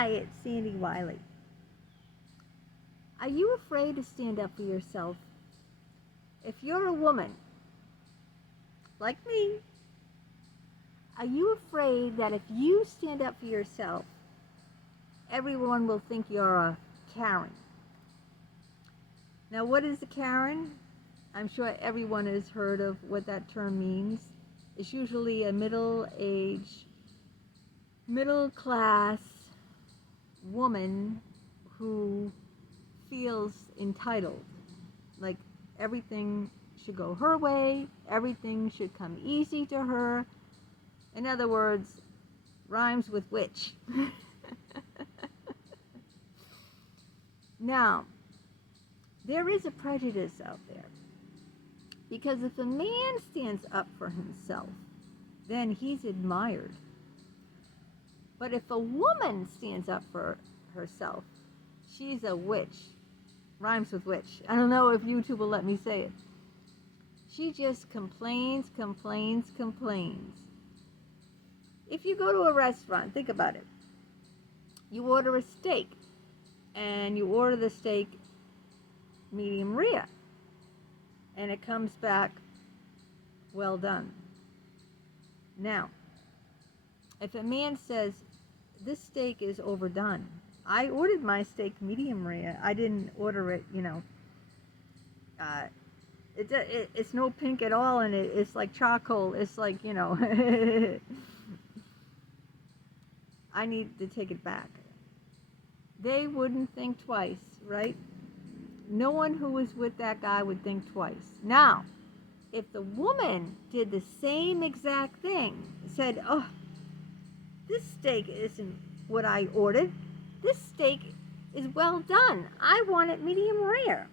Hi, it's Sandy Wiley. Are you afraid to stand up for yourself? If you're a woman, like me, are you afraid that if you stand up for yourself, everyone will think you're a Karen? Now, what is a Karen? I'm sure everyone has heard of what that term means. It's usually a middle-aged, middle-class woman who feels entitled, like everything should go her way, everything should come easy to her. In other words, rhymes with witch. Now, there is a prejudice out there, because if a man stands up for himself, then he's admired. But if a woman stands up for herself, she's a witch. Rhymes with witch. I don't know if YouTube will let me say it. She just complains, complains, complains. If you go to a restaurant, think about it. You order a steak, and you order the steak medium rare, and it comes back well done. Now, if a man says, this steak is overdone, I ordered my steak medium rare, I didn't order it, it's no pink at all, and it's like charcoal, it's like, I need to take it back. They wouldn't think twice, right? No one who was with that guy would think twice. Now, if the woman did the same exact thing, said, oh, this steak isn't what I ordered, this steak is well done, I want it medium rare,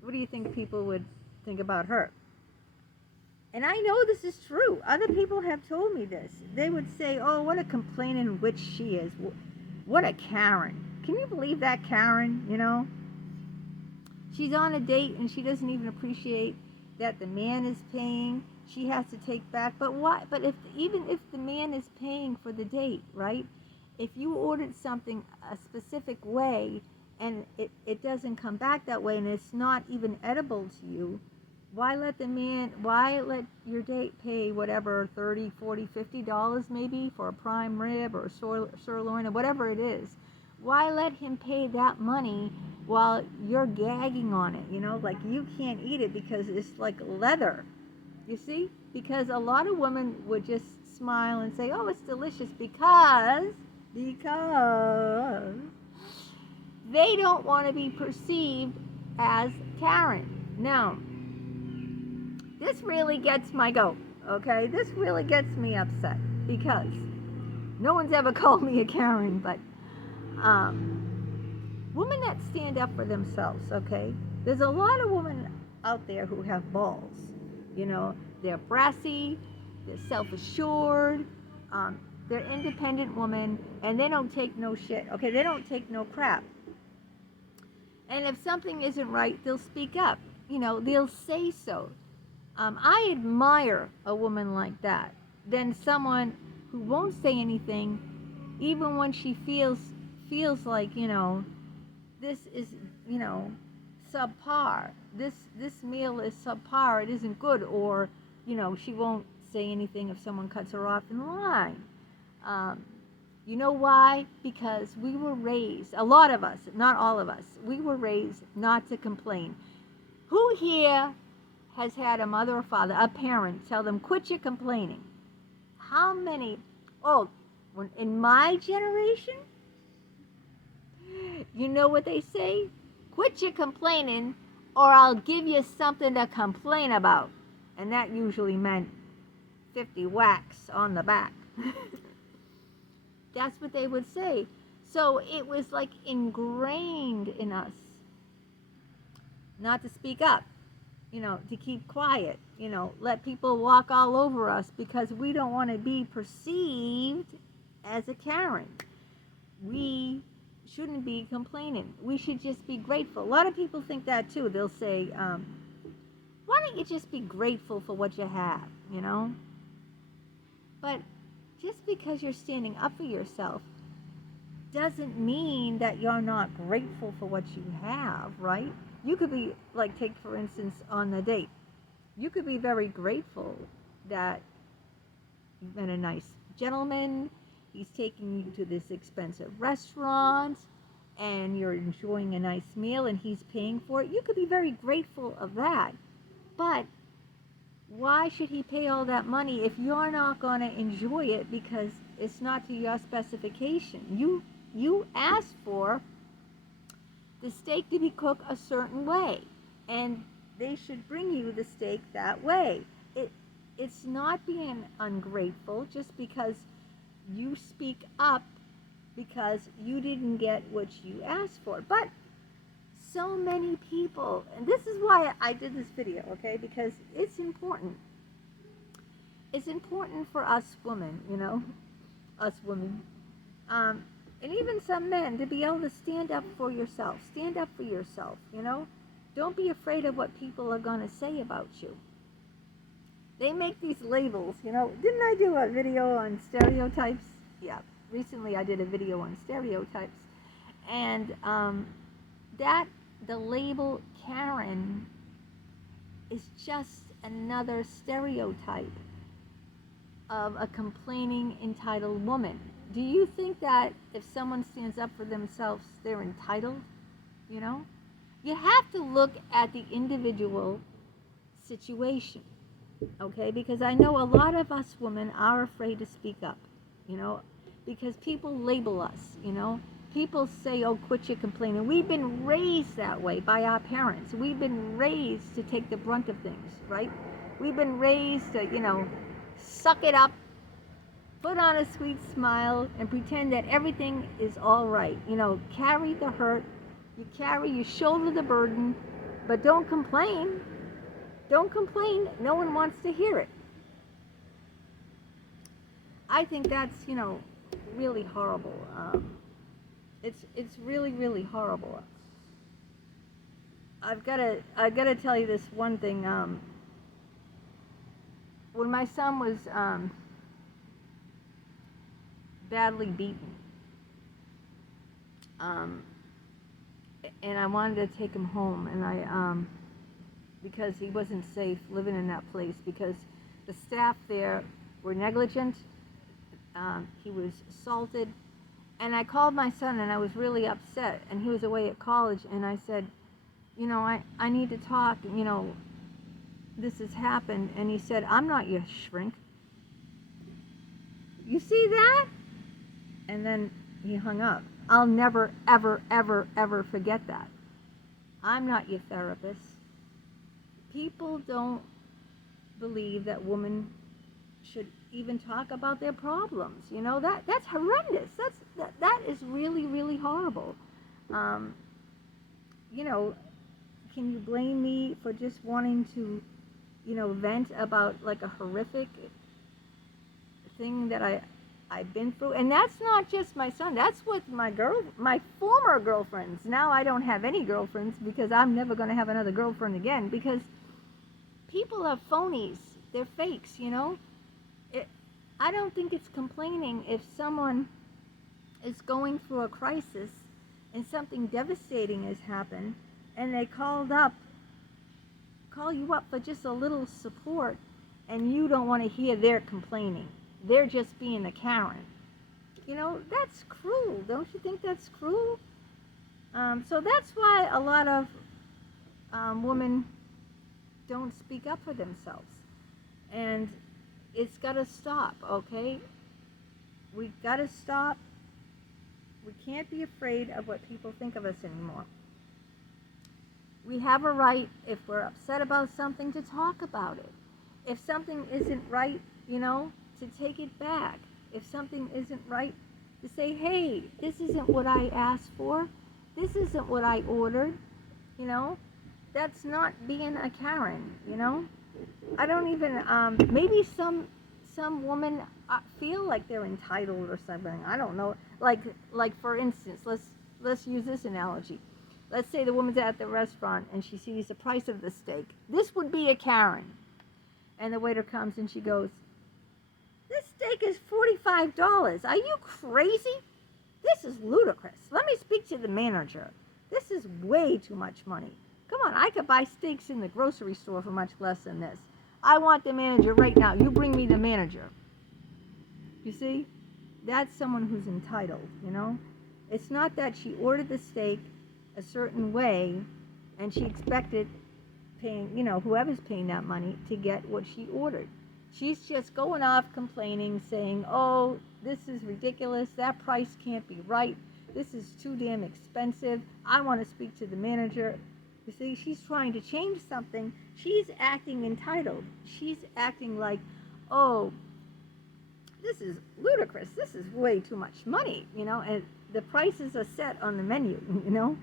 what do you think people would think about her? And I know this is true. Other people have told me this. They would say, oh, what a complaining witch she is. What a Karen. Can you believe that, Karen? She's on a date and she doesn't even appreciate that the man is paying. She has to take back. But why? But even if the man is paying for the date, right? If you ordered something a specific way and it doesn't come back that way and it's not even edible to you, why let your date pay whatever, $30, $40, $50 maybe for a prime rib or a sirloin or whatever it is? Why let him pay that money while you're gagging on it? Like you can't eat it because it's like leather. You see? Because a lot of women would just smile and say, oh, it's delicious because they don't want to be perceived as Karen. Now, this really gets my goat, okay? This really gets me upset because no one's ever called me a Karen, but women that stand up for themselves, okay? There's a lot of women out there who have balls. They're brassy, they're self-assured, they're independent women, and they don't take no shit, okay? They don't take no crap. And if something isn't right, they'll speak up. They'll say so. I admire a woman like that than someone who won't say anything, even when she feels like this is subpar. This meal is subpar. It isn't good, or she won't say anything if someone cuts her off in line. You know why? Because we were raised, a lot of us, not all of us, we were raised not to complain. Who here has had a mother or father, a parent, tell them, quit your complaining? How many? In my generation, you know what they say? Quit your complaining or I'll give you something to complain about. And that usually meant 50 whacks on the back. That's what they would say. So it was like ingrained in us not to speak up, to keep quiet, let people walk all over us because we don't want to be perceived as a Karen. We shouldn't be complaining. We should just be grateful. A lot of people think that too. They'll say, why don't you just be grateful for what you have, But just because you're standing up for yourself doesn't mean that you're not grateful for what you have, right? You could be, like, take for instance on the date, you could be very grateful that you've met a nice gentleman, he's taking you to this expensive restaurant, and you're enjoying a nice meal and he's paying for it. You could be very grateful of that. But why should he pay all that money if you're not going to enjoy it because it's not to your specification? You asked for the steak to be cooked a certain way, and they should bring you the steak that way. It's not being ungrateful just because you speak up because you didn't get what you asked for. But so many people, and this is why I did this video, okay? Because it's important. It's important for us women, us women, and even some men, to be able to stand up for yourself. Stand up for yourself, Don't be afraid of what people are going to say about you. They make these labels, Didn't I do a video on stereotypes? Yeah, recently I did a video on stereotypes. And the label Karen is just another stereotype of a complaining, entitled woman. Do you think that if someone stands up for themselves, they're entitled? You have to look at the individual situation, okay? Because I know a lot of us women are afraid to speak up, because people label us, People say, oh, quit your complaining. We've been raised that way by our parents. We've been raised to take the brunt of things, right? We've been raised to, suck it up, put on a sweet smile, and pretend that everything is all right. Carry the hurt. You shoulder the burden, but don't complain. Don't complain. No one wants to hear it. I think that's, really horrible. It's really, really horrible. I've got to tell you this one thing. When my son was badly beaten, and I wanted to take him home, and because he wasn't safe living in that place, because the staff there were negligent. He was assaulted. And I called my son, and I was really upset, and he was away at college, and I said, I need to talk, this has happened. And he said, I'm not your shrink. You see that? And then he hung up. I'll never, ever, ever, ever forget that. I'm not your therapist. People don't believe that women should even talk about their problems. That's horrendous. That is really, really horrible. Can you blame me for just wanting to, vent about like a horrific thing that I've been through? And that's not just my son. That's with my former girlfriends. Now I don't have any girlfriends because I'm never going to have another girlfriend again, because people are phonies. They're fakes, I don't think it's complaining if someone is going through a crisis and something devastating has happened, and they call you up for just a little support, and you don't want to hear their complaining. They're just being a Karen. That's cruel. Don't you think that's cruel? So that's why a lot of women don't speak up for themselves. And it's got to stop, okay? We got to stop. We can't be afraid of what people think of us anymore. We have a right, if we're upset about something, to talk about it. If something isn't right, to take it back. If something isn't right, to say, hey, this isn't what I asked for. This isn't what I ordered. That's not being a Karen, I don't even, maybe some women feel like they're entitled or something. I don't know. Like for instance, let's use this analogy. Let's say the woman's at the restaurant and she sees the price of the steak. This would be a Karen. And the waiter comes and she goes, this steak is $45. Are you crazy? This is ludicrous. Let me speak to the manager. This is way too much money. Come on, I could buy steaks in the grocery store for much less than this. I want the manager right now. You bring me the manager. You see? That's someone who's entitled, you know? It's not that she ordered the steak a certain way and she expected paying, you know, whoever's paying that money to get what she ordered. She's just going off complaining, saying, oh, this is ridiculous. That price can't be right. This is too damn expensive. I want to speak to the manager. You see, she's trying to change something. She's acting entitled. She's acting like, oh, this is ludicrous. This is way too much money, you know, and the prices are set on the menu, you know.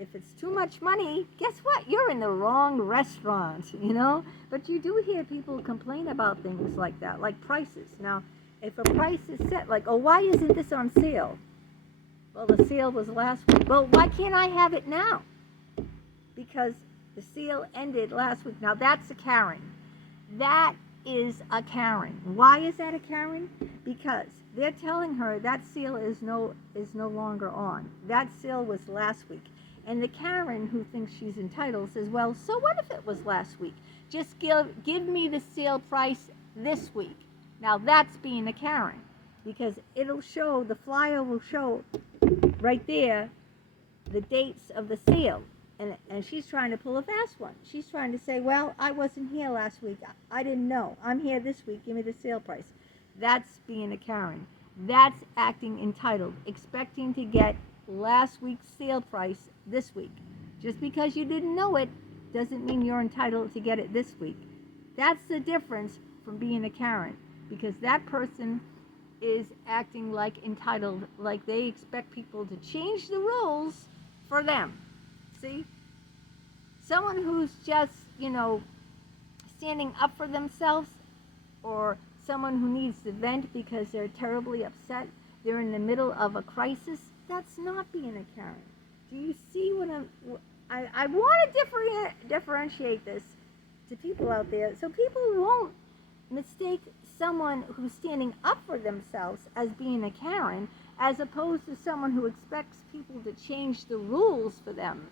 If it's too much money, guess what? You're in the wrong restaurant, you know. But you do hear people complain about things like that, like prices. Now, if a price is set, like, oh, why isn't this on sale? Well, the sale was last week. Well, why can't I have it now? Because the sale ended last week. Now, that's a Karen. That is a Karen. Why is that a Karen? Because they're telling her that sale is no longer on. That sale was last week. And the Karen who thinks she's entitled says, well, so what if it was last week? Just give me the sale price this week. Now that's being a Karen, because it'll show, the flyer will show right there the dates of the sale. And she's trying to pull a fast one. She's trying to say, well, I wasn't here last week. I didn't know. I'm here this week. Give me the sale price. That's being a Karen. That's acting entitled, expecting to get last week's sale price this week. Just because you didn't know it doesn't mean you're entitled to get it this week. That's the difference from being a Karen, because that person is acting like entitled, like they expect people to change the rules for them. See? Someone who's just, you know, standing up for themselves, or someone who needs to vent because they're terribly upset, they're in the middle of a crisis, that's not being a Karen. Do you see what I want to differentiate this to people out there so people won't mistake someone who's standing up for themselves as being a Karen, as opposed to someone who expects people to change the rules for them,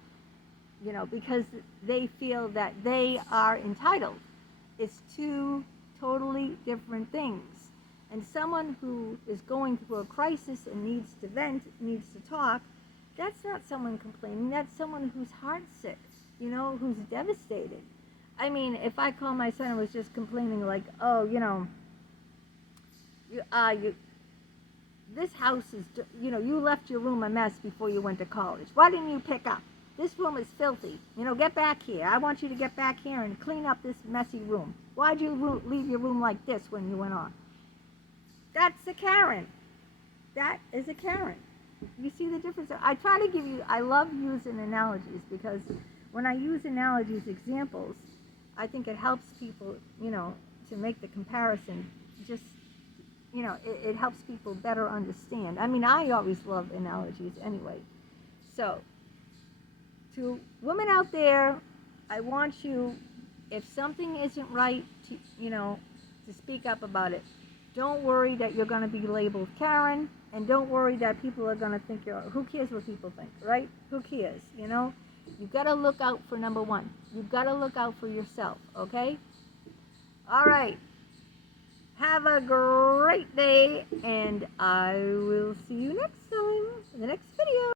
you know, because they feel that they are entitled. It's two totally different things. And someone who is going through a crisis and needs to vent, needs to talk, that's not someone complaining. That's someone who's heartsick, you know, who's devastated. I mean, if I call my son and was just complaining like, oh, you know, this house is, you know, you left your room a mess before you went to college. Why didn't you pick up? This room is filthy. You know, get back here. I want you to get back here and clean up this messy room. Why'd you leave your room like this when you went on? That's a Karen. That is a Karen. You see the difference? I try to give you, I love using analogies, because when I use analogies, examples, I think it helps people, you know, to make the comparison. Just, you know, it helps people better understand. I mean, I always love analogies anyway. So, to women out there, I want you, if something isn't right, to, you know, to speak up about it. Don't worry that you're going to be labeled Karen, and don't worry that people are going to think you're, who cares what people think, right? Who cares, you know? You've got to look out for number one. You've got to look out for yourself, okay? All right. Have a great day, and I will see you next time in the next video.